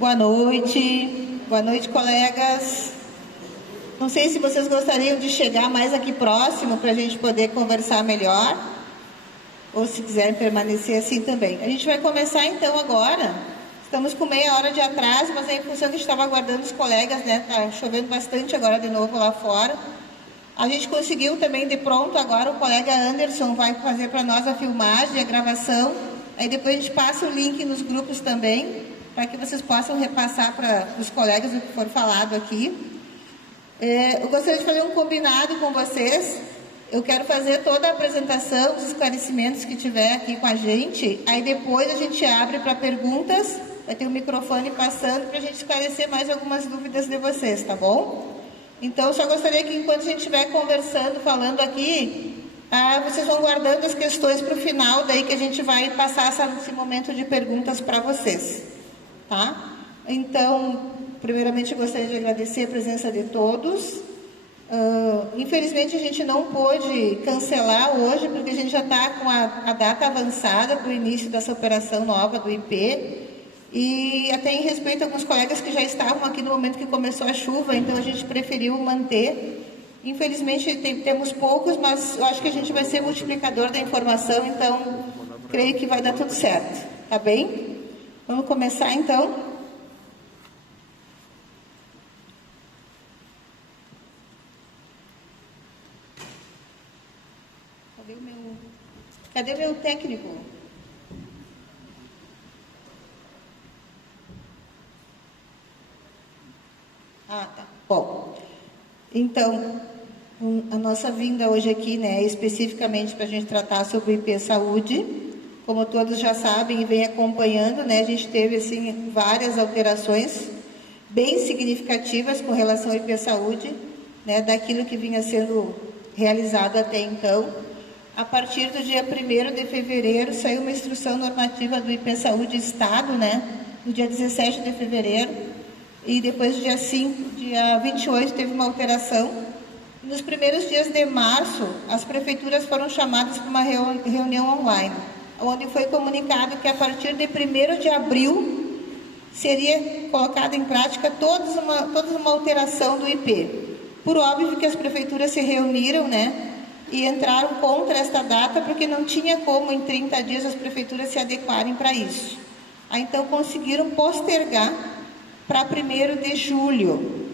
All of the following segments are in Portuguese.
Boa noite, colegas. Não sei se vocês gostariam de chegar mais aqui próximo para a gente poder conversar melhor, ou se quiserem permanecer assim também. A gente vai começar então agora. Estamos com meia hora de atraso, mas é em função que a gente estava aguardando os colegas, né? Está chovendo bastante agora de novo lá fora. A gente conseguiu também de pronto agora, o colega Anderson vai fazer para nós a filmagem, a gravação. Aí depois a gente passa o link nos grupos também, para que vocês possam repassar para os colegas o que for falado aqui. Eu gostaria de fazer um combinado com vocês. Eu quero fazer toda a apresentação, os esclarecimentos que tiver aqui com a gente. Aí depois a gente abre para perguntas. Vai ter um microfone passando para a gente esclarecer mais algumas dúvidas de vocês, tá bom? Então, eu só gostaria que enquanto a gente estiver conversando, falando aqui, vocês vão guardando as questões para o final, daí que a gente vai passar esse momento de perguntas para vocês, tá? Então, primeiramente, eu gostaria de agradecer a presença de todos. Infelizmente, a gente não pôde cancelar hoje, porque a gente já está com a data avançada para o início dessa operação nova do IP. E até em respeito a alguns colegas que já estavam aqui no momento que começou a chuva, então a gente preferiu manter. Infelizmente temos poucos, mas eu acho que a gente vai ser multiplicador da informação, então creio que vai dar tudo certo, tá bem? Vamos começar então. Cadê o meu técnico? Tá. Bom, então, a nossa vinda hoje aqui, né, especificamente para a gente tratar sobre o IP Saúde. Como todos já sabem e vem acompanhando, né, a gente teve, assim, várias alterações bem significativas com relação ao IP Saúde, né, daquilo que vinha sendo realizado até então. A partir do dia 1º de fevereiro, saiu uma instrução normativa do IP Saúde Estado, né, no dia 17 de fevereiro. E depois, dia 28, teve uma alteração. Nos primeiros dias de março, as prefeituras foram chamadas para uma reunião online, onde foi comunicado que a partir de 1º de abril seria colocada em prática toda uma alteração do IP. Por óbvio que as prefeituras se reuniram, né, e entraram contra esta data, porque não tinha como em 30 dias as prefeituras se adequarem para isso. Aí, então, conseguiram postergar para 1º de julho,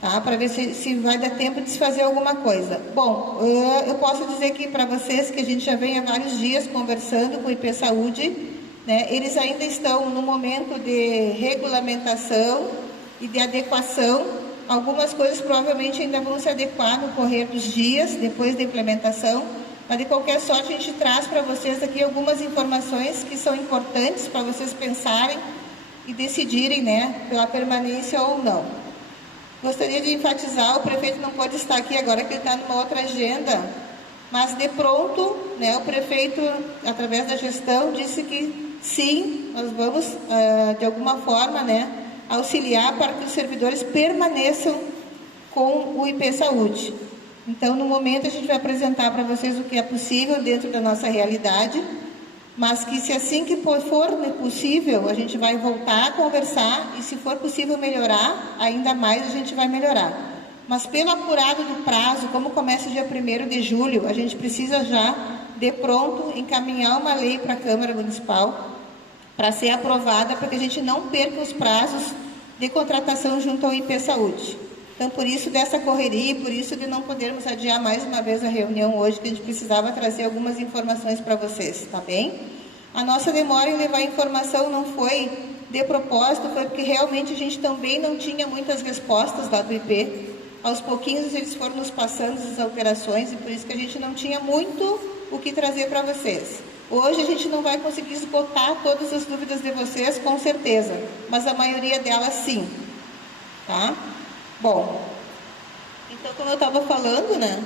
tá? Para ver se vai dar tempo de se fazer alguma coisa. Bom, eu posso dizer aqui para vocês que a gente já vem há vários dias conversando com o IP Saúde, né? Eles ainda estão no momento de regulamentação e de adequação. Algumas coisas provavelmente ainda vão se adequar no correr dos dias, depois da implementação, mas de qualquer sorte a gente traz para vocês aqui algumas informações que são importantes para vocês pensarem e decidirem, né, pela permanência ou não. Gostaria de enfatizar, o prefeito não pode estar aqui agora, que ele está numa outra agenda, mas de pronto, né, o prefeito, através da gestão, disse que sim, nós vamos, de alguma forma, né, auxiliar para que os servidores permaneçam com o IP Saúde. Então, no momento, a gente vai apresentar para vocês o que é possível dentro da nossa realidade, mas que se assim que for possível, a gente vai voltar a conversar e se for possível melhorar, ainda mais a gente vai melhorar. Mas pelo apurado do prazo, como começa o dia 1º de julho, a gente precisa já, de pronto, encaminhar uma lei para a Câmara Municipal para ser aprovada, para que a gente não perca os prazos de contratação junto ao IP Saúde. Então, por isso dessa correria, por isso de não podermos adiar mais uma vez a reunião hoje, que a gente precisava trazer algumas informações para vocês, tá bem? A nossa demora em levar a informação não foi de propósito, foi porque realmente a gente também não tinha muitas respostas lá do IP. Aos pouquinhos eles foram nos passando as alterações e por isso que a gente não tinha muito o que trazer para vocês. Hoje a gente não vai conseguir esgotar todas as dúvidas de vocês, com certeza, mas a maioria delas sim, tá? Bom, então, como eu estava falando, né?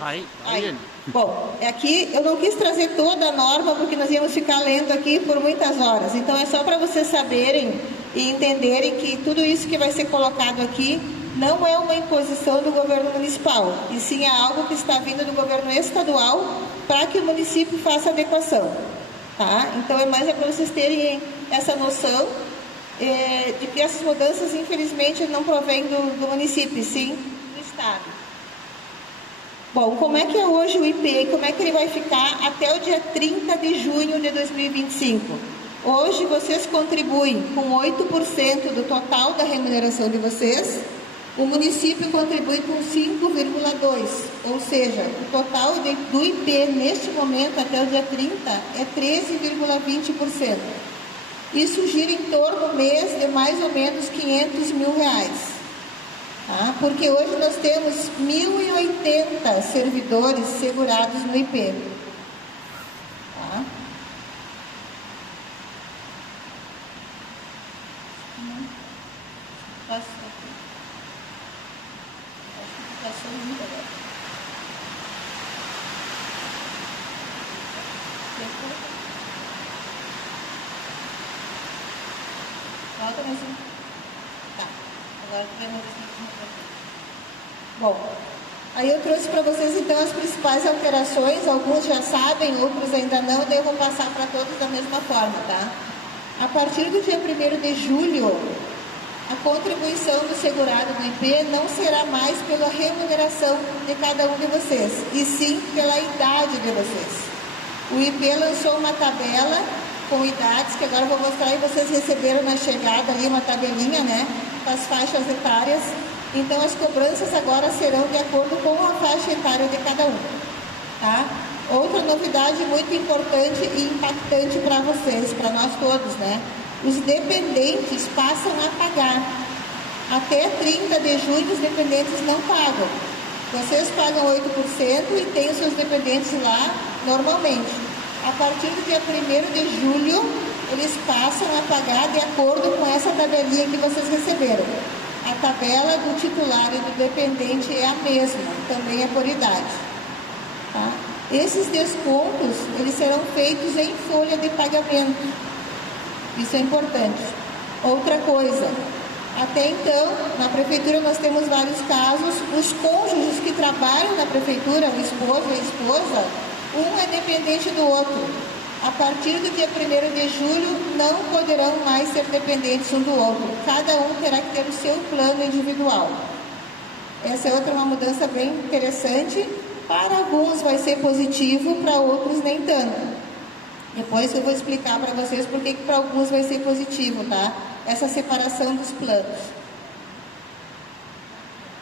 Aí. Bom, aqui eu não quis trazer toda a norma, porque nós íamos ficar lendo aqui por muitas horas. Então, é só para vocês saberem e entenderem que tudo isso que vai ser colocado aqui não é uma imposição do governo municipal, e sim é algo que está vindo do governo estadual para que o município faça adequação. tá? Então, é mais para vocês terem essa noção de que essas mudanças, infelizmente, não provêm do município, sim do Estado. Bom, como é que é hoje o IP? Como é que ele vai ficar até o dia 30 de junho de 2025? Hoje, vocês contribuem com 8% do total da remuneração de vocês. O município contribui com 5,2%, ou seja, o total do IP neste momento, até o dia 30, é 13,20%. Isso gira em torno mês de mais ou menos R$500 mil. Tá? Porque hoje nós temos 1.080 servidores segurados no IP. Tá? Volta mesmo. Tá. Agora vamos ver. Bom, aí eu trouxe para vocês então as principais alterações. Alguns já sabem, outros ainda não. Daí eu vou passar para todos da mesma forma, tá? A partir do dia 1º de julho, a contribuição do segurado do IP não será mais pela remuneração de cada um de vocês, e sim pela idade de vocês. O IP lançou uma tabela com idades, que agora eu vou mostrar, e vocês receberam na chegada ali uma tabelinha, né, com as faixas etárias. Então, as cobranças agora serão de acordo com a faixa etária de cada um, tá? Outra novidade muito importante e impactante para vocês, para nós todos, né? Os dependentes passam a pagar. Até 30 de junho, os dependentes não pagam. Vocês pagam 8% e têm os seus dependentes lá normalmente. A partir do dia 1º de julho, eles passam a pagar de acordo com essa tabelinha que vocês receberam. A tabela do titular e do dependente é a mesma, também é por idade. Tá? Esses descontos, eles serão feitos em folha de pagamento. Isso é importante. Outra coisa, até então, na prefeitura nós temos vários casos, os cônjuges que trabalham na prefeitura, o esposo e a esposa, um é dependente do outro. A partir do dia 1º de julho, não poderão mais ser dependentes um do outro. Cada um terá que ter o seu plano individual. Essa é uma mudança bem interessante. Para alguns vai ser positivo, para outros nem tanto. Depois eu vou explicar para vocês por que para alguns vai ser positivo, tá? Essa separação dos planos.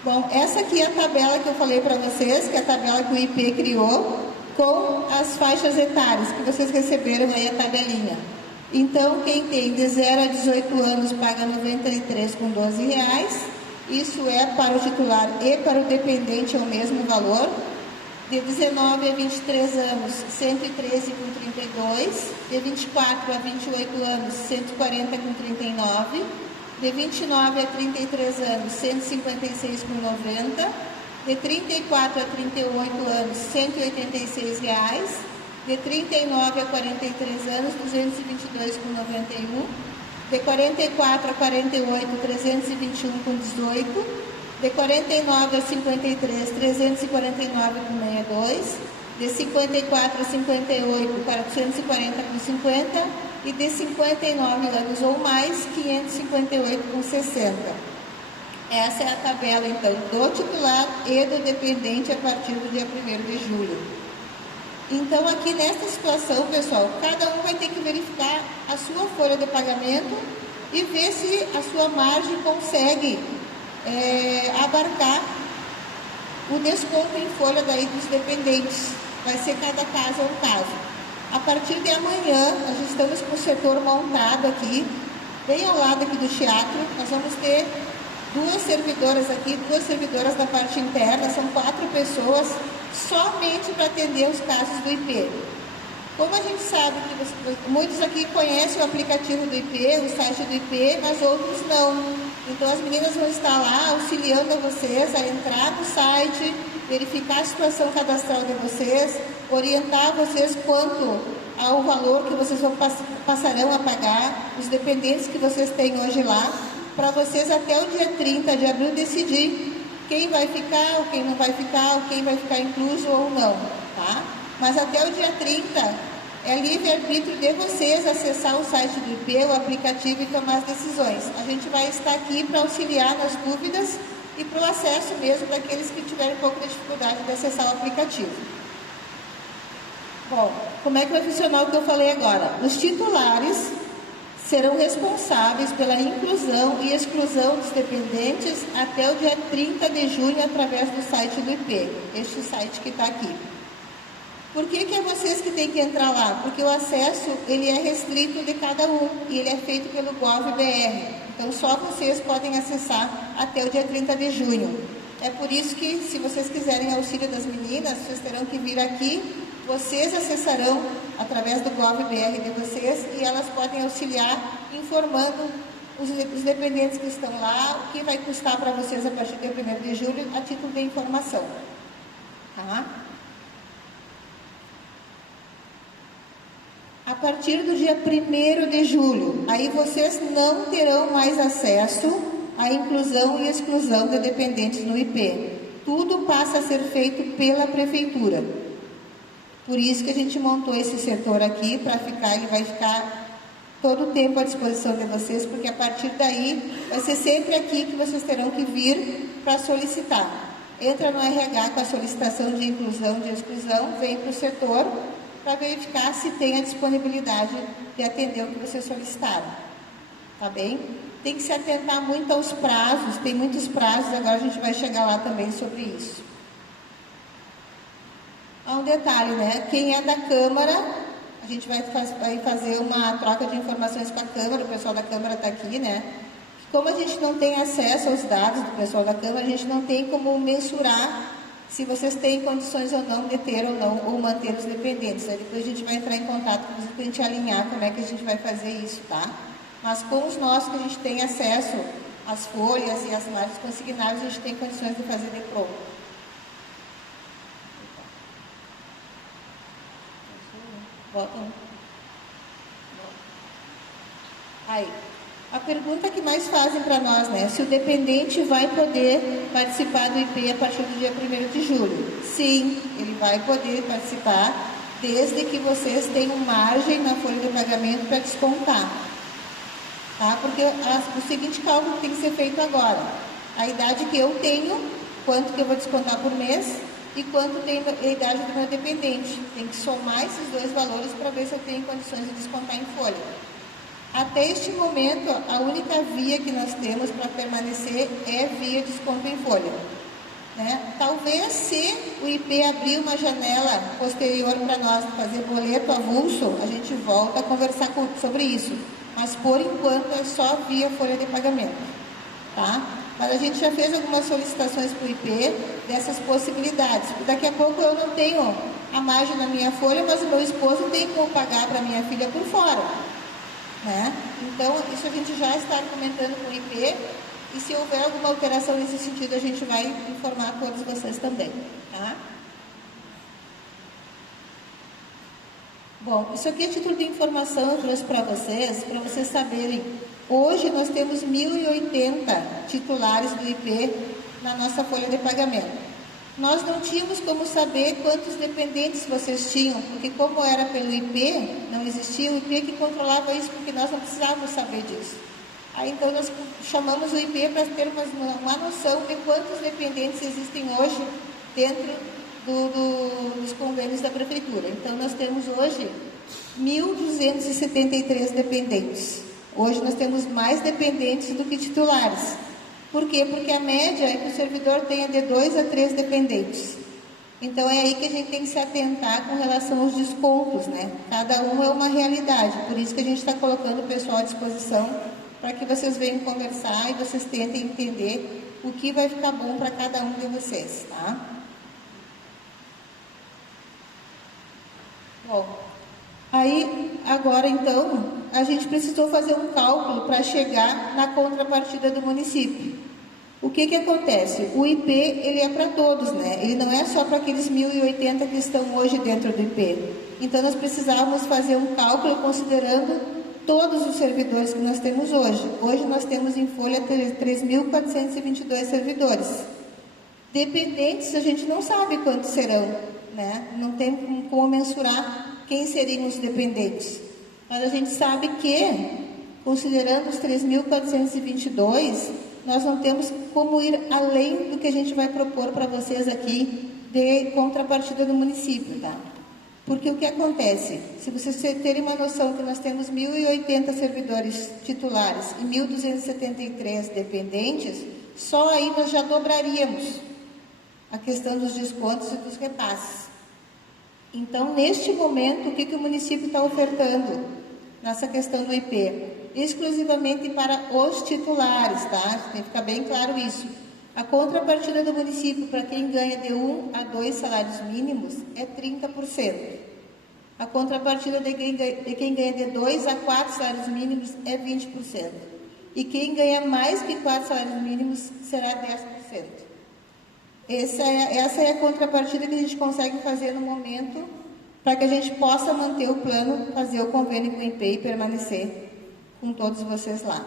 Bom, essa aqui é a tabela que eu falei para vocês, que é a tabela que o IP criou, com as faixas etárias, que vocês receberam aí a tabelinha. Então, quem tem de 0 a 18 anos paga R$ 93,12. Isso é para o titular e para o dependente é o mesmo valor. De 19 a 23 anos, R$ 113,32. De 24 a 28 anos, R$ 140,39. De 29 a 33 anos, R$ 156,90. De 34 a 38 anos, R$ 186,00. De 39 a 43 anos, R$ 222,91. De 44 a 48, R$ 321,18. De 49 a 53, R$ 349,62. De 54 a 58, R$ 440,50. E de 59 anos ou mais, R$ 558,60. Essa é a tabela, então, do titular e do dependente a partir do dia 1º de julho. Então, aqui nesta situação, pessoal, cada um vai ter que verificar a sua folha de pagamento e ver se a sua margem consegue abarcar o desconto em folha daí dos dependentes. Vai ser cada caso um caso. A partir de amanhã, nós estamos com o setor montado aqui, bem ao lado aqui do teatro. Nós vamos ter duas servidoras aqui, duas servidoras da parte interna, são 4 pessoas, somente para atender os casos do IP. Como a gente sabe que muitos aqui conhecem o aplicativo do IP, o site do IP, mas outros não. Então as meninas vão estar lá auxiliando a vocês a entrar no site, verificar a situação cadastral de vocês, orientar vocês quanto ao valor que vocês passarão a pagar, os dependentes que vocês têm hoje lá, para vocês até o dia 30 de abril decidir quem vai ficar, ou quem não vai ficar, ou quem vai ficar incluso ou não, tá? Mas até o dia 30, É livre-arbítrio de vocês acessar o site do IP, o aplicativo e tomar as decisões. A gente vai estar aqui para auxiliar nas dúvidas e para o acesso mesmo daqueles que tiverem um pouco de dificuldade de acessar o aplicativo. Bom, como é que vai funcionar o que eu falei agora? Os titulares serão responsáveis pela inclusão e exclusão dos dependentes até o dia 30 de junho através do site do IP, este site que está aqui. Por que é vocês que têm que entrar lá? Porque o acesso ele é restrito de cada um e ele é feito pelo Gov.br. Então só vocês podem acessar até o dia 30 de junho. É por isso que, se vocês quiserem auxílio das meninas, vocês terão que vir aqui, vocês acessarão através do Gov.br de vocês e elas podem auxiliar informando os dependentes que estão lá, o que vai custar para vocês a partir do dia 1º de julho, a título de informação. Tá? A partir do dia 1º de julho, aí vocês não terão mais acesso à inclusão e exclusão de dependentes no IP. Tudo passa a ser feito pela Prefeitura. Por isso que a gente montou esse setor aqui, para ficar, ele vai ficar todo o tempo à disposição de vocês, porque a partir daí, vai ser sempre aqui que vocês terão que vir para solicitar. Entra no RH com a solicitação de inclusão, de exclusão, vem para o setor, para verificar se tem a disponibilidade de atender o que vocês solicitaram. Tá bem? Tem que se atentar muito aos prazos, tem muitos prazos, agora a gente vai chegar lá também sobre isso. Há um detalhe, né? Quem é da Câmara, a gente vai fazer uma troca de informações com a Câmara, o pessoal da Câmara está aqui, né? Como a gente não tem acesso aos dados do pessoal da Câmara, a gente não tem como mensurar se vocês têm condições ou não de ter ou não, ou manter os dependentes. Aí depois a gente vai entrar em contato com vocês para a gente alinhar como é que a gente vai fazer isso, tá? Mas com os nossos que a gente tem acesso às folhas e às margens consignáveis, a gente tem condições de fazer de pronto. Aí, a pergunta que mais fazem para nós, né? Se o dependente vai poder participar do IP a partir do dia 1º de julho. Sim, ele vai poder participar, desde que vocês tenham margem na folha de pagamento para descontar. Tá? Porque o seguinte cálculo tem que ser feito agora. A idade que eu tenho, quanto que eu vou descontar por mês, e quanto tem a idade do meu dependente. Tem que somar esses dois valores para ver se eu tenho condições de descontar em folha. Até este momento, a única via que nós temos para permanecer é via desconto em folha. Né? Talvez, se o IP abrir uma janela posterior para nós fazer boleto avulso, a gente volta a conversar sobre isso. Mas, por enquanto, é só via folha de pagamento. Tá? Mas a gente já fez algumas solicitações para o IP dessas possibilidades. Daqui a pouco eu não tenho a margem na minha folha, mas o meu esposo tem como pagar para a minha filha por fora. Né? Então, isso a gente já está comentando com o IP, e se houver alguma alteração nesse sentido, a gente vai informar a todos vocês também. Tá? Bom, isso aqui é título de informação, eu trouxe para vocês saberem. Hoje nós temos 1.080 titulares do IP na nossa folha de pagamento. Nós não tínhamos como saber quantos dependentes vocês tinham, porque como era pelo IP, não existia o IP que controlava isso, porque nós não precisávamos saber disso. Aí então nós chamamos o IP para ter uma noção de quantos dependentes existem hoje dentro dos convênios da Prefeitura. Então nós temos hoje 1.273 dependentes. Hoje nós temos mais dependentes do que titulares. Por quê? Porque a média é que o servidor tenha de 2 a 3 dependentes. Então é aí que a gente tem que se atentar com relação aos descontos, né? Cada um é uma realidade, por isso que a gente está colocando o pessoal à disposição para que vocês venham conversar e vocês tentem entender o que vai ficar bom para cada um de vocês, tá? Bom, aí agora então a gente precisou fazer um cálculo para chegar na contrapartida do município. O que acontece? O IP, ele é para todos, né? Ele não é só para aqueles 1.080 que estão hoje dentro do IP. Então, nós precisávamos fazer um cálculo considerando todos os servidores que nós temos hoje. Hoje, nós temos em folha 3.422 servidores. Dependentes, a gente não sabe quantos serão, né? Não tem como mensurar quem seriam os dependentes. Mas a gente sabe que, considerando os 3.422, nós não temos como ir além do que a gente vai propor para vocês aqui de contrapartida do município, tá? Porque o que acontece? Se vocês terem uma noção que nós temos 1.080 servidores titulares e 1.273 dependentes, só aí nós já dobraríamos a questão dos descontos e dos repasses. Então, neste momento, o que o município está ofertando nessa questão do IP? Exclusivamente para os titulares, tá? Tem que ficar bem claro isso. A contrapartida do município para quem ganha de 1 a 2 salários mínimos é 30%. A contrapartida de quem ganha de 2 a 4 salários mínimos é 20%. E quem ganha mais que 4 salários mínimos será 10%. Essa é a contrapartida que a gente consegue fazer no momento para que a gente possa manter o plano, fazer o convênio com o IP e permanecer com todos vocês lá.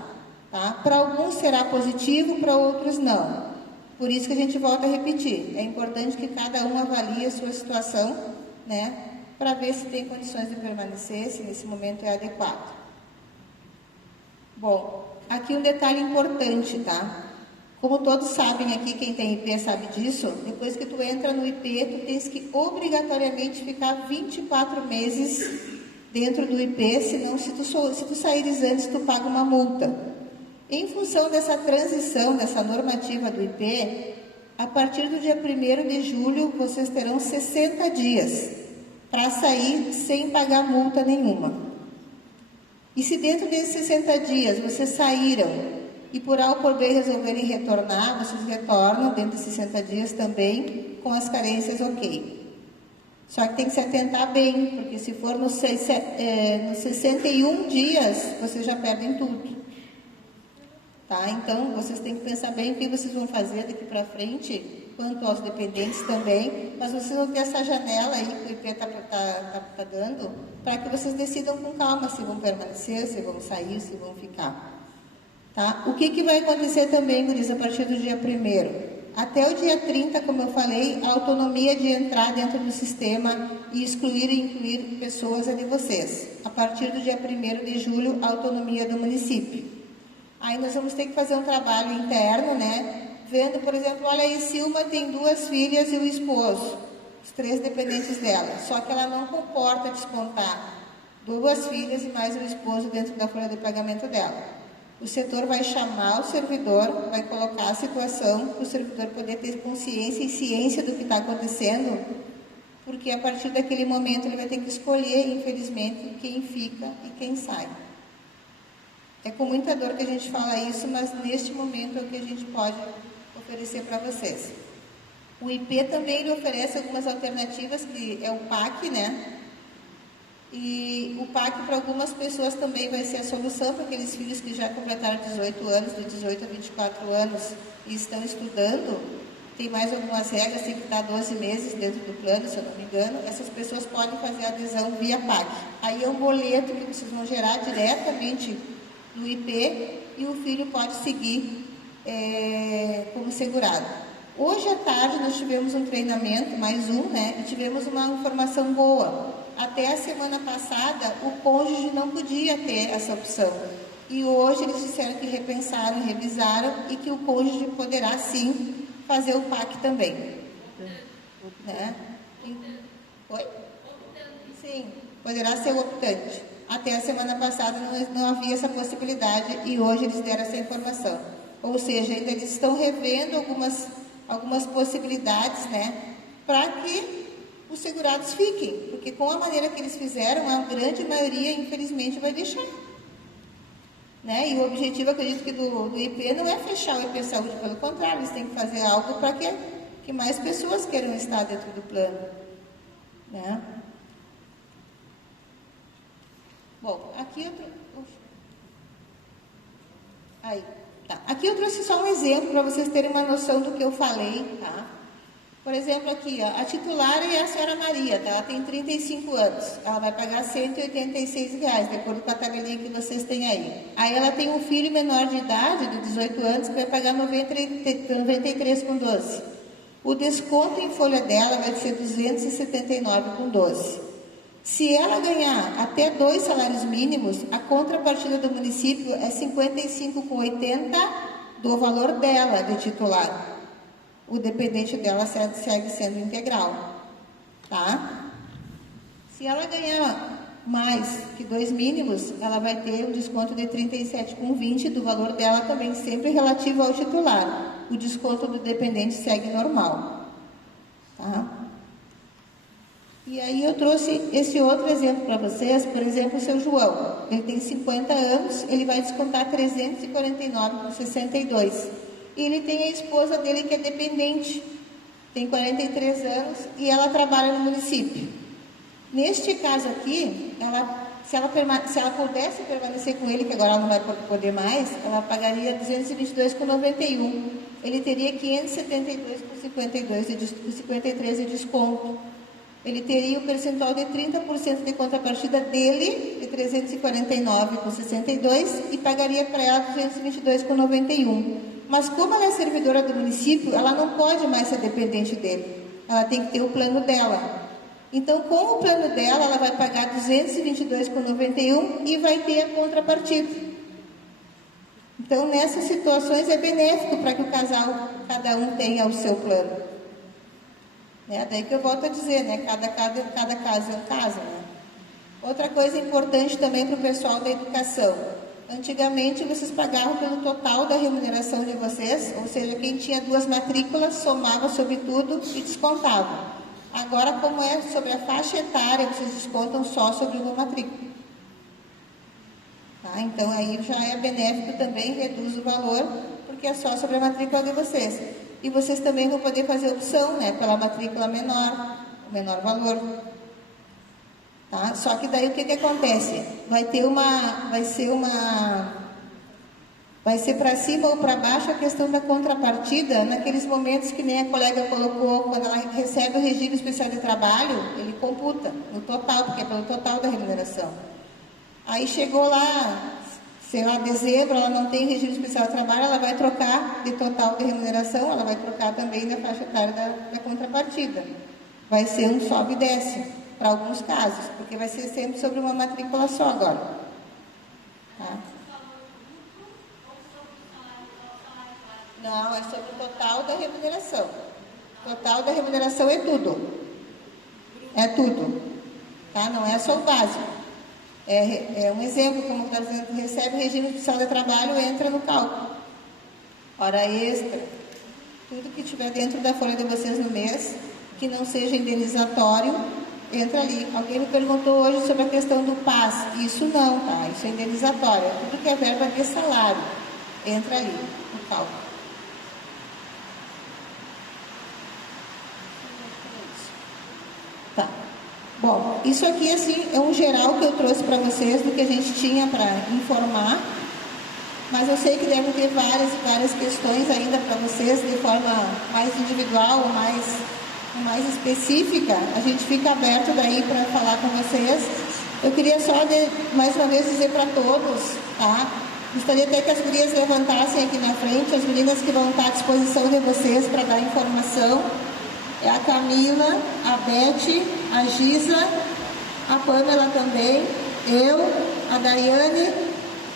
Tá? Para alguns será positivo, para outros não. Por isso que a gente volta a repetir. É importante que cada um avalie a sua situação, né? Para ver se tem condições de permanecer, se nesse momento é adequado. Bom, aqui um detalhe importante, tá? Como todos sabem aqui, quem tem IP sabe disso, depois que tu entra no IP, tu tens que obrigatoriamente ficar 24 meses dentro do IP, senão se tu saíres antes, tu paga uma multa. Em função dessa transição, dessa normativa do IP, a partir do dia 1º de julho, vocês terão 60 dias para sair sem pagar multa nenhuma. E se dentro desses 60 dias vocês saíram e por A ou por B resolverem retornar, vocês retornam dentro de 60 dias também, com as carências ok. Só que tem que se atentar bem, porque se for nos 61 dias, vocês já perdem tudo. Tá? Então, vocês têm que pensar bem o que vocês vão fazer daqui para frente, quanto aos dependentes também, mas vocês vão ter essa janela aí que o IP está dando, para que vocês decidam com calma se vão permanecer, se vão sair, se vão ficar. Tá? O que vai acontecer também, guris, a partir do dia 1º? Até o dia 30, como eu falei, a autonomia de entrar dentro do sistema e excluir e incluir pessoas é de vocês. A partir do dia 1º de julho, a autonomia do município. Aí nós vamos ter que fazer um trabalho interno, né? Vendo, por exemplo, olha aí, Silma tem 2 filhas e o esposo, os 3 dependentes dela. Só que ela não comporta descontar 2 filhas e mais o esposo dentro da folha de pagamento dela. O setor vai chamar o servidor, vai colocar a situação para o servidor poder ter consciência e ciência do que está acontecendo, porque a partir daquele momento ele vai ter que escolher, infelizmente, quem fica e quem sai. É com muita dor que a gente fala isso, mas neste momento é o que a gente pode oferecer para vocês. O IP também ele oferece algumas alternativas, que é o PAC, né? E o PAC para algumas pessoas também vai ser a solução para aqueles filhos que já completaram 18 anos, de 18 a 24 anos e estão estudando. Tem mais algumas regras, tem que estar 12 meses dentro do plano, se eu não me engano. Essas pessoas podem fazer a adesão via PAC. Aí é um boleto que vocês vão gerar diretamente no IP e o filho pode seguir como segurado. Hoje à tarde nós tivemos um treinamento, mais um, né? E tivemos uma informação boa. Até a semana passada, o cônjuge não podia ter essa opção. E hoje eles disseram que repensaram, revisaram e que o cônjuge poderá sim fazer o PAC também. Né? Oi? Sim, poderá ser optante. Até a semana passada não havia essa possibilidade e hoje eles deram essa informação. Ou seja, ainda eles estão revendo algumas possibilidades, né, para que os segurados fiquem, porque com a maneira que eles fizeram, a grande maioria, infelizmente, vai deixar. Né? E o objetivo, acredito que do IP não é fechar o IP Saúde, pelo contrário, eles têm que fazer algo para que mais pessoas queiram estar dentro do plano. Né? Bom, aqui eu trouxe só um exemplo para vocês terem uma noção do que eu falei, tá? Por exemplo, aqui, ó, a titular é a senhora Maria, tá? Ela tem 35 anos, ela vai pagar R$ 186, de acordo com a tabelinha que vocês têm aí. Aí ela tem um filho menor de idade, de 18 anos, que vai pagar 93,12. O desconto em folha dela vai ser 279,12. Se ela ganhar até 2 salários mínimos, a contrapartida do município é 55,80 do valor dela de titular. O dependente dela segue sendo integral, tá? Se ela ganhar mais que 2 mínimos, ela vai ter um desconto de 37,20 do valor dela também, sempre relativo ao titular. O desconto do dependente segue normal, tá? E aí eu trouxe esse outro exemplo para vocês, por exemplo, o seu João. Ele tem 50 anos, ele vai descontar 349,62. E ele tem a esposa dele que é dependente, tem 43 anos e ela trabalha no município. Neste caso aqui, se ela pudesse permanecer com ele, que agora ela não vai poder mais, ela pagaria 222,91. Ele teria 572,53 de desconto. Ele teria o percentual de 30% de contrapartida dele, de 349,62, e pagaria para ela 222,91. Mas como ela é servidora do município, ela não pode mais ser dependente dele. Ela tem que ter o plano dela. Então, com o plano dela, ela vai pagar 222,91 e vai ter a contrapartida. Então, nessas situações, é benéfico para que o casal, cada um tenha o seu plano. Daí que eu volto a dizer, né? Cada caso é um caso, né? Outra coisa importante também para o pessoal da educação. Antigamente, vocês pagavam pelo total da remuneração de vocês, ou seja, quem tinha 2 matrículas, somava sobre tudo e descontava. Agora, como é sobre a faixa etária, vocês descontam só sobre uma matrícula. Tá? Então, aí já é benéfico também, reduz o valor, porque é só sobre a matrícula de vocês. E vocês também vão poder fazer opção, né, pela matrícula menor, o menor valor. Tá? Só que daí o que acontece? Vai ser para cima ou para baixo a questão da contrapartida, naqueles momentos que nem a colega colocou, quando ela recebe o regime especial de trabalho, ele computa no total, porque é pelo total da remuneração. Aí chegou lá, sei lá, dezembro, ela não tem regime especial de trabalho, ela vai trocar de total de remuneração, ela vai trocar também na faixa etária da contrapartida. Vai ser um sobe e desce, para alguns casos, porque vai ser sempre sobre uma matrícula só agora. Tá? Não, é sobre o total da remuneração. O total da remuneração é tudo. É tudo. Tá? Não é só o básico. É um exemplo, como está dizendo, recebe o regime especial de trabalho, entra no cálculo. Hora extra, tudo que tiver dentro da folha de vocês no mês, que não seja indenizatório, entra ali. Alguém me perguntou hoje sobre a questão do PAS. Isso não, tá? Isso é indenizatório. Tudo que é verba de salário, entra ali no cálculo. Tá. Bom, isso aqui assim é um geral que eu trouxe para vocês do que a gente tinha para informar, mas eu sei que deve ter várias e várias questões ainda para vocês de forma mais individual ou mais específica. A gente fica aberto daí para falar com vocês. Eu queria só mais uma vez dizer para todos, tá? Gostaria até que as gurias levantassem aqui na frente, as meninas que vão estar à disposição de vocês para dar informação. É a Camila, a Beth, a Giza, a Pamela também, eu, a Daiane.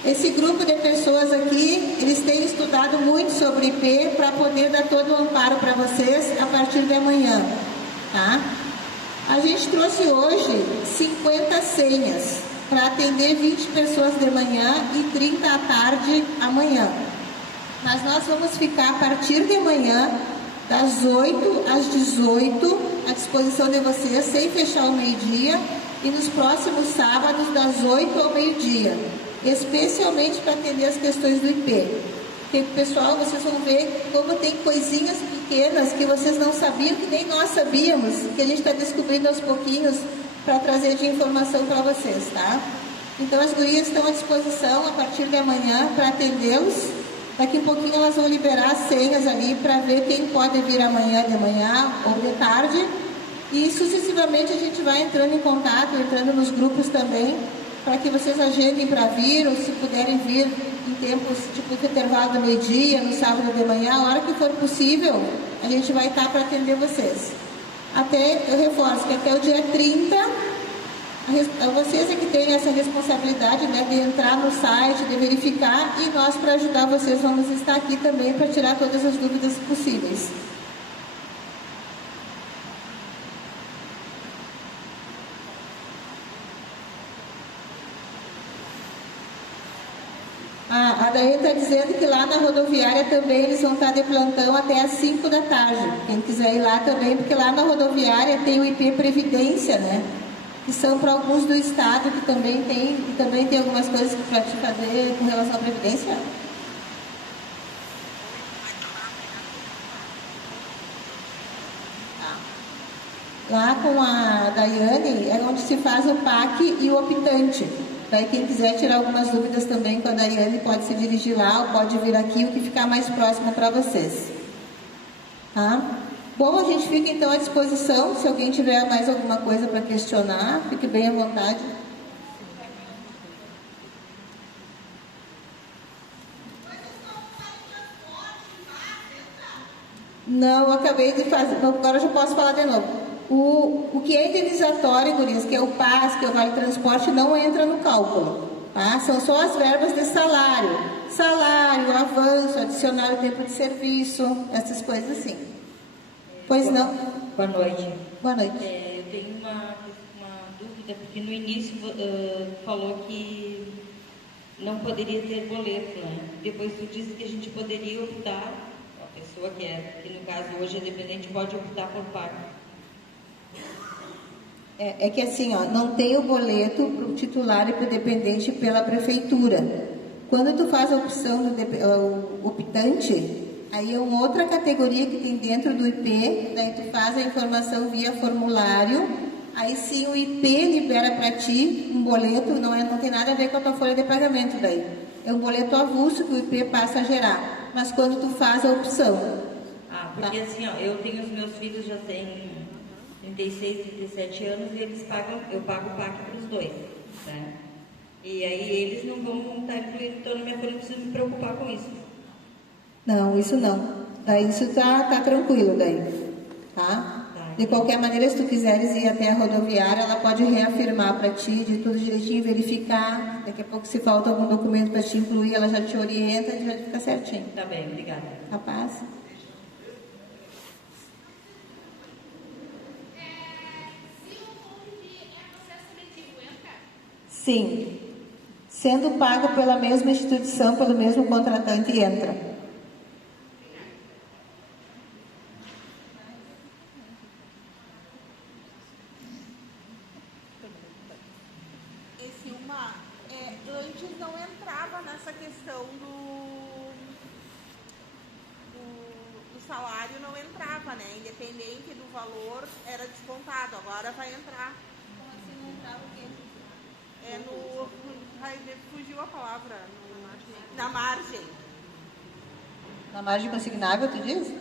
Esse grupo de pessoas aqui, eles têm estudado muito sobre IP para poder dar todo o amparo para vocês a partir de amanhã, tá? A gente trouxe hoje 50 senhas para atender 20 pessoas de manhã e 30 à tarde amanhã. Mas nós vamos ficar a partir de amanhã, das 8 às 18, à disposição de vocês, sem fechar o meio-dia, e nos próximos sábados, das 8 ao meio-dia, especialmente para atender as questões do IP. Porque, pessoal, vocês vão ver como tem coisinhas pequenas que vocês não sabiam, que nem nós sabíamos, que a gente está descobrindo aos pouquinhos para trazer de informação para vocês, tá? Então, as gurias estão à disposição a partir de amanhã para atendê-los. Daqui a pouquinho elas vão liberar as senhas ali para ver quem pode vir amanhã de manhã ou de tarde. E sucessivamente a gente vai entrando em contato, entrando nos grupos também, para que vocês agendem para vir, ou se puderem vir em tempos tipo de intervalo do meio-dia, no sábado de manhã, a hora que for possível, a gente vai estar para atender vocês. Eu reforço que até o dia 30 Vocês é que têm essa responsabilidade, né, de entrar no site, de verificar, e nós, para ajudar vocês, vamos estar aqui também para tirar todas as dúvidas possíveis. A Daiane está dizendo que lá na rodoviária também eles vão estar de plantão até às 5 da tarde. Quem quiser ir lá também, porque lá na rodoviária tem o IP Previdência, né? Que são para alguns do estado que também tem algumas coisas para te fazer com relação à Previdência. Lá com a Daiane é onde se faz o PAC e o optante. Daí quem quiser tirar algumas dúvidas também com a Daiane pode se dirigir lá ou pode vir aqui, o que ficar mais próximo para vocês. Tá? Bom, a gente fica então à disposição. Se alguém tiver mais alguma coisa para questionar, fique bem à vontade. Não, eu acabei de fazer, agora eu já posso falar de novo. O que é indenizatório, gurias, que é o PAS, que é o Vale Transporte, não entra no cálculo. Tá? São só as verbas de salário. Salário, avanço, adicionar o tempo de serviço, essas coisas assim. Pois não? Boa noite. Boa noite. Eu tenho uma dúvida, porque no início falou que não poderia ter boleto, né? Depois tu disse que a gente poderia optar, a pessoa que no caso hoje é dependente pode optar por pago. É que assim, ó, não tem o boleto para o titular e para o dependente pela prefeitura. Quando tu faz a opção do optante, aí é uma outra categoria que tem dentro do IP, daí tu faz a informação via formulário, aí sim o IP libera para ti um boleto, não tem nada a ver com a tua folha de pagamento daí. É um boleto avulso que o IP passa a gerar, mas quando tu faz a opção. Porque assim, ó, eu tenho os meus filhos já têm 36, 37 anos e eu pago o PAC para os dois, né? E aí eles não vão estar incluídos, então na minha folha eu não preciso me preocupar com isso. Não, isso não. Daí isso tá tranquilo daí, tá? De qualquer maneira, se tu quiseres ir até a rodoviária, ela pode reafirmar para ti, de tudo direitinho, verificar. Daqui a pouco, se falta algum documento para te incluir, ela já te orienta e já fica certinho. Tá bem, obrigada. Capaz? Sim. Sendo pago pela mesma instituição, pelo mesmo contratante, entra. Antes não entrava nessa questão do salário, não entrava, né? Independente do valor, era descontado. Agora vai entrar. Como assim não entrava o quê? Fugiu a palavra. Na margem. Na margem consignável, tu diz?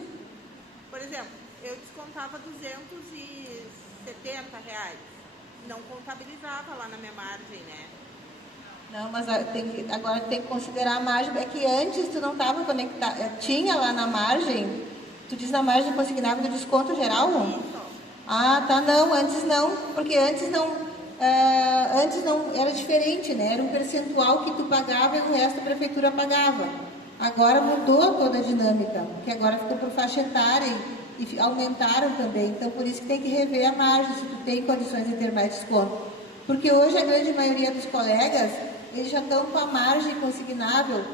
Por exemplo, eu descontava R$270. Não contabilizava lá na minha margem, né? Não, mas agora tem que considerar a margem. É que antes tu não estava conectado. Tinha lá na margem, tu diz na margem consignável do desconto geral? Isso. Ah, tá, não, antes não. Porque antes não era diferente, né? Era um percentual que tu pagava e o resto a prefeitura pagava. Agora mudou toda a dinâmica, porque agora ficou por faixa etária e aumentaram também. Então, por isso que tem que rever a margem, se tu tem condições de ter mais desconto. Porque hoje a grande maioria dos colegas, eles já estão com a margem consignável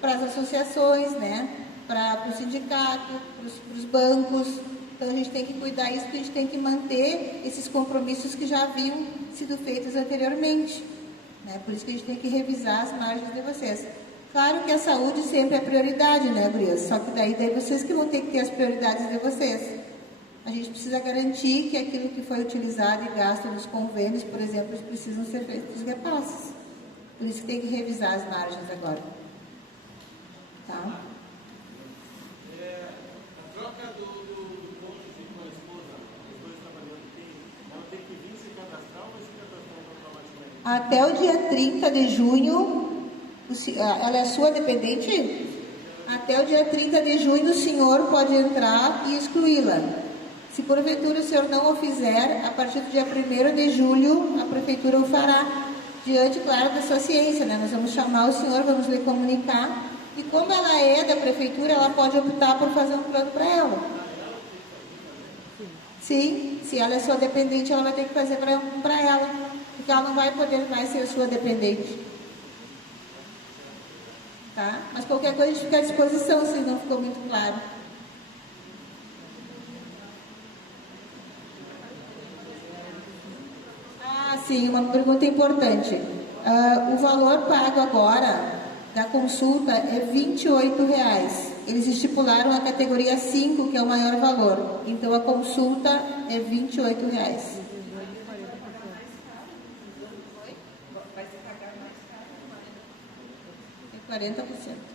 para as associações, né? Para o sindicato, para os bancos. Então a gente tem que cuidar disso, porque a gente tem que manter esses compromissos que já haviam sido feitos anteriormente, né? Por isso que a gente tem que revisar as margens de vocês. Claro que a saúde sempre é prioridade, né, gurias? Só que daí vocês que vão ter que ter as prioridades de vocês. A gente precisa garantir que aquilo que foi utilizado e gasto nos convênios, por exemplo, precisam ser feitos os repasses. Por isso que tem que revisar as margens agora. Tá? A troca do cônjuge com a esposa, os dois trabalhando, ela tem que vir se cadastrar ou vai se cadastrar automaticamente? Até o dia 30 de junho, ela é sua dependente? Até o dia 30 de junho o senhor pode entrar e excluí-la. Se porventura o senhor não o fizer, a partir do dia 1º de julho, a prefeitura o fará. Diante, claro, da sua ciência, né? Nós vamos chamar o senhor, vamos lhe comunicar. E como ela é da prefeitura, ela pode optar por fazer um plano para ela. Sim, se ela é sua dependente, ela vai ter que fazer para ela. Porque ela não vai poder mais ser sua dependente. Tá? Mas qualquer coisa a gente fica à disposição, se não ficou muito claro. Sim, uma pergunta importante. O valor pago agora da consulta é R$ 28,00. Eles estipularam a categoria 5, que é o maior valor. Então, a consulta é R$ 28,00. Vai se pagar mais caro. É 40%.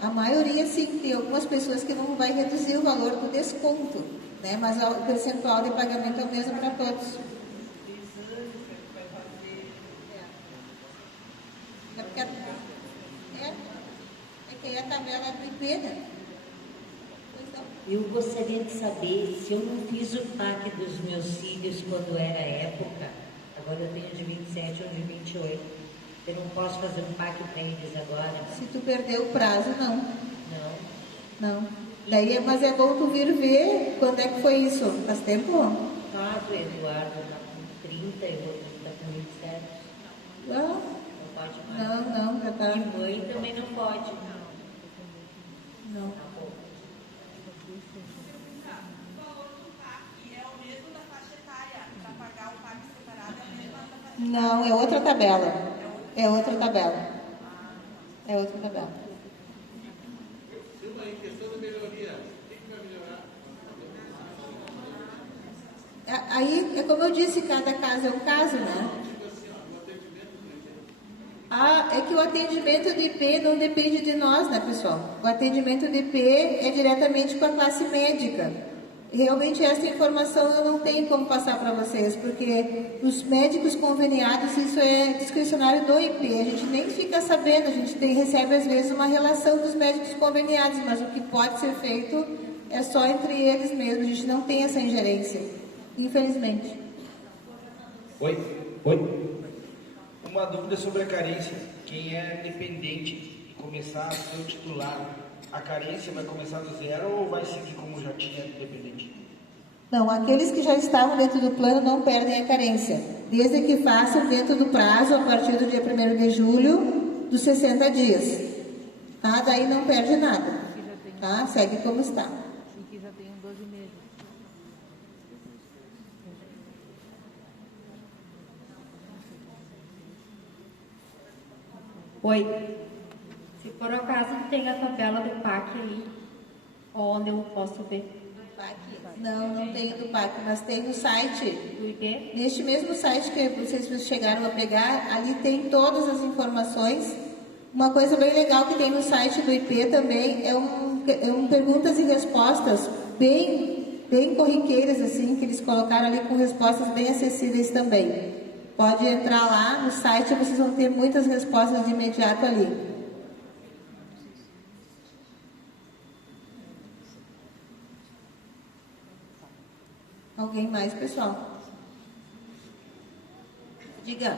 A maioria sim, tem algumas pessoas que não vai reduzir o valor do desconto, né? Mas o percentual de pagamento é o mesmo para todos. É porque é que aí a tabela é IP, né? Eu gostaria de saber se eu não fiz o PAC dos meus filhos quando era época, agora eu tenho de 27 ou de 28. Eu não posso fazer um PAC para eles agora? Se tu perder o prazo, não. Não. Daí, mas é bom tu vir ver quando é que foi isso. Faz tempo? Caso o Eduardo está com 30 e o outro está com 27. Não. Não pode mais. Não, já tá. E mãe também não pode. Não. Tá bom. O valor do PAC é o mesmo da faixa etária. Para pagar o PAC separado é a mesma da faixa etária. Não, é outra tabela. É outra tabela. É outra tabela. Silma, em questão da melhoria, o que vai melhorar? Aí, é como eu disse, cada caso é um caso, né? É que o atendimento de IP não depende de nós, né, pessoal? O atendimento de IP é diretamente com a classe médica. Realmente essa informação eu não tenho como passar para vocês, porque os médicos conveniados, isso é discricionário do IP, a gente nem fica sabendo, a gente recebe às vezes uma relação dos médicos conveniados, mas o que pode ser feito é só entre eles mesmos, a gente não tem essa ingerência, infelizmente. Oi. Uma dúvida sobre a carência. Quem é dependente e começar a ser o titular, a carência vai começar do zero ou vai seguir como já tinha dependente? Não, aqueles que já estavam dentro do plano não perdem a carência, desde que façam dentro do prazo, a partir do dia 1º de julho, dos 60 dias. Tá? Daí não perde nada. Tá? Segue como está. E que já tem 12 meses. Oi. Se por acaso tem a tabela do PAC aí, onde eu posso ver? Não tem do PAC, mas tem no site. Do IP? Neste mesmo site que vocês chegaram a pegar, ali tem todas as informações. Uma coisa bem legal que tem no site do IP também é um perguntas e respostas bem corriqueiras, assim, que eles colocaram ali com respostas bem acessíveis também. Pode entrar lá no site, vocês vão ter muitas respostas de imediato ali. Alguém mais, pessoal? Diga.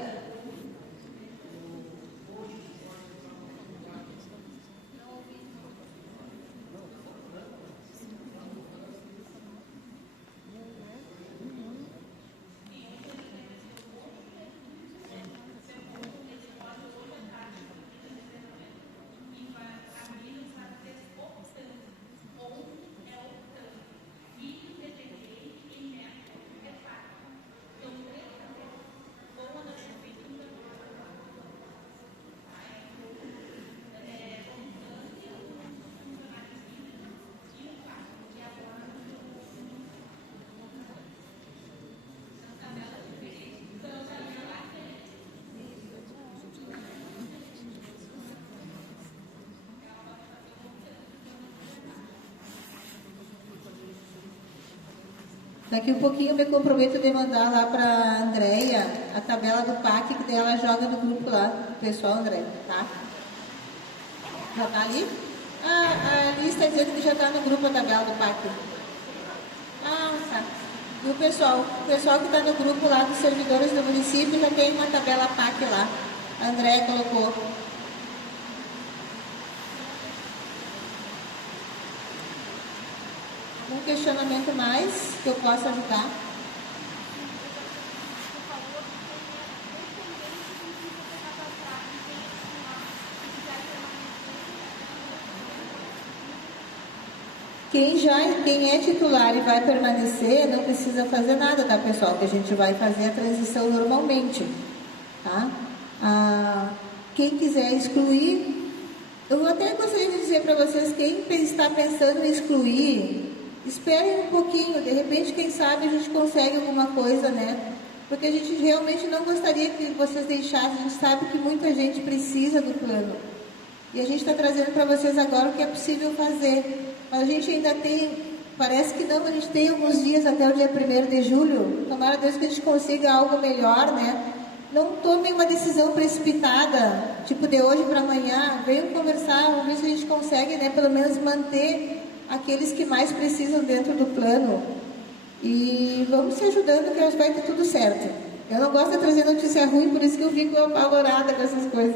Daqui um pouquinho eu me comprometo de mandar lá para a Andréia a tabela do PAC, que daí ela joga no grupo lá, o pessoal, Andréia, tá? Já está ali? A lista está dizendo que já está no grupo a tabela do PAC. Tá. E o pessoal que está no grupo lá dos servidores do município já tem uma tabela PAC lá. A André colocou. Um questionamento mais que eu possa ajudar? Quem é titular e vai permanecer, não precisa fazer nada, tá, pessoal? Que a gente vai fazer a transição normalmente, tá? Quem quiser excluir, eu até gostaria de dizer para vocês, quem está pensando em excluir, esperem um pouquinho, de repente, quem sabe a gente consegue alguma coisa, né? Porque a gente realmente não gostaria que vocês deixassem, a gente sabe que muita gente precisa do plano. E a gente está trazendo para vocês agora o que é possível fazer. Mas a gente ainda tem, parece que não, a gente tem alguns dias até o dia 1º de julho. Tomara a Deus que a gente consiga algo melhor, né? Não tomem uma decisão precipitada, tipo de hoje para amanhã. Venham conversar, vamos ver se a gente consegue, né, pelo menos manter aqueles que mais precisam dentro do plano. E vamos se ajudando que vai ter tudo certo. Eu não gosto de trazer notícia ruim, por isso que eu fico apavorada com essas coisas.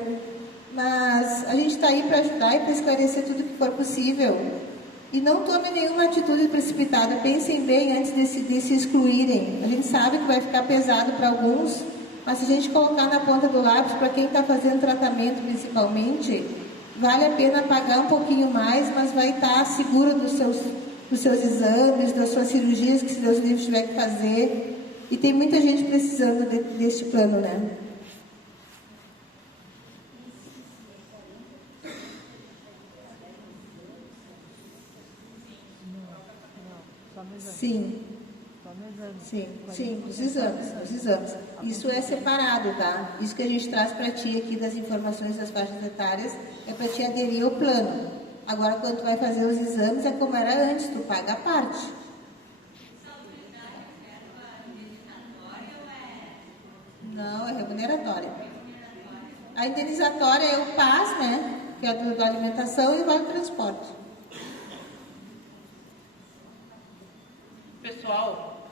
Mas a gente está aí para ajudar e para esclarecer tudo que for possível. E não tomem nenhuma atitude precipitada. Pensem bem antes de se excluírem. A gente sabe que vai ficar pesado para alguns, mas se a gente colocar na ponta do lápis, para quem está fazendo tratamento principalmente, vale a pena pagar um pouquinho mais, mas vai estar seguro dos seus exames, das suas cirurgias, que se Deus livre tiver que fazer. E tem muita gente precisando deste plano, né? Sim. Sim, os exames. Isso é separado, tá? Isso que a gente traz para ti aqui das informações das faixas etárias é para te aderir ao plano. Agora, quando tu vai fazer os exames, é como era antes, tu paga a parte. Não, é remuneratória. A indenizatória é o PAS, né? Que é da alimentação, e o vale transporte. Pessoal,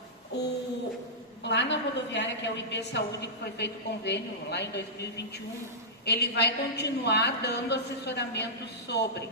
lá na rodoviária, que é o IP Saúde, que foi feito convênio lá em 2021, ele vai continuar dando assessoramento sobre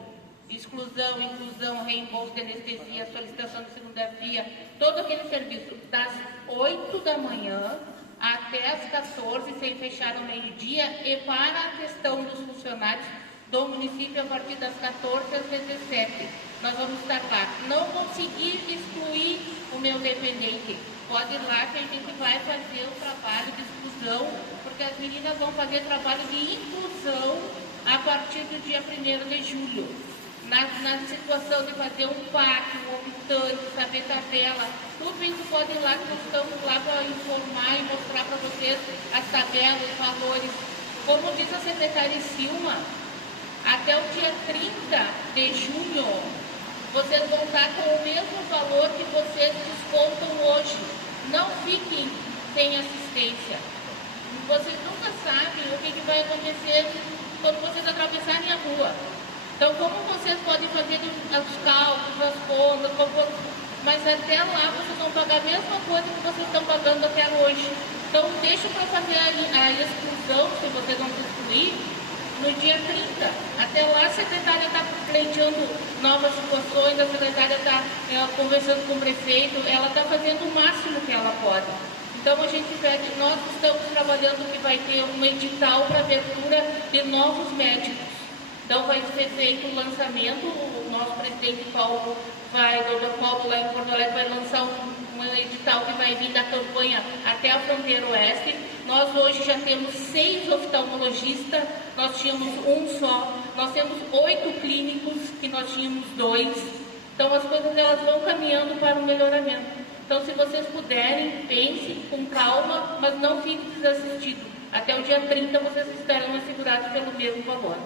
exclusão, inclusão, reembolso de anestesia, solicitação de segunda via, todo aquele serviço das 8 da manhã até as 14, sem fechar ao meio-dia, e para a questão dos funcionários do município a partir das 14 às 17. Nós vamos estar lá. Não consegui excluir o meu dependente. Pode ir lá que a gente vai fazer o trabalho de exclusão, porque as meninas vão fazer trabalho de inclusão a partir do dia 1º de julho. Na situação de fazer um PAC, um optante, saber tabela, tudo isso pode ir lá, que nós estamos lá para informar e mostrar para vocês as tabelas, os valores. Como diz a secretária Silma, até o dia 30 de junho, vocês vão estar com o mesmo valor que vocês descontam hoje. Não fiquem sem assistência. Vocês nunca sabem o que vai acontecer quando vocês atravessarem a rua. Então, como vocês podem fazer os cálculos, as contas, mas até lá vocês vão pagar a mesma coisa que vocês estão pagando até hoje. Então, deixa para fazer a exclusão, se vocês vão excluir, no dia 30. Até lá a secretária está pleiteando novas situações, a secretária está conversando com o prefeito, ela está fazendo o máximo que ela pode. Então a gente pede, nós estamos trabalhando que vai ter um edital para abertura de novos médicos. Então vai ser feito o lançamento, o nosso presidente Paulo lá em Porto Alegre vai lançar um edital que vai vir da campanha até a fronteira oeste. Nós hoje já temos 6 oftalmologistas, nós tínhamos um só, nós temos 8 clínicos, que nós tínhamos 2. Então as coisas elas vão caminhando para o melhoramento. Então se vocês puderem, pensem com calma, mas não fiquem desassistidos. Até o dia 30 vocês estarão assegurados pelo mesmo valor.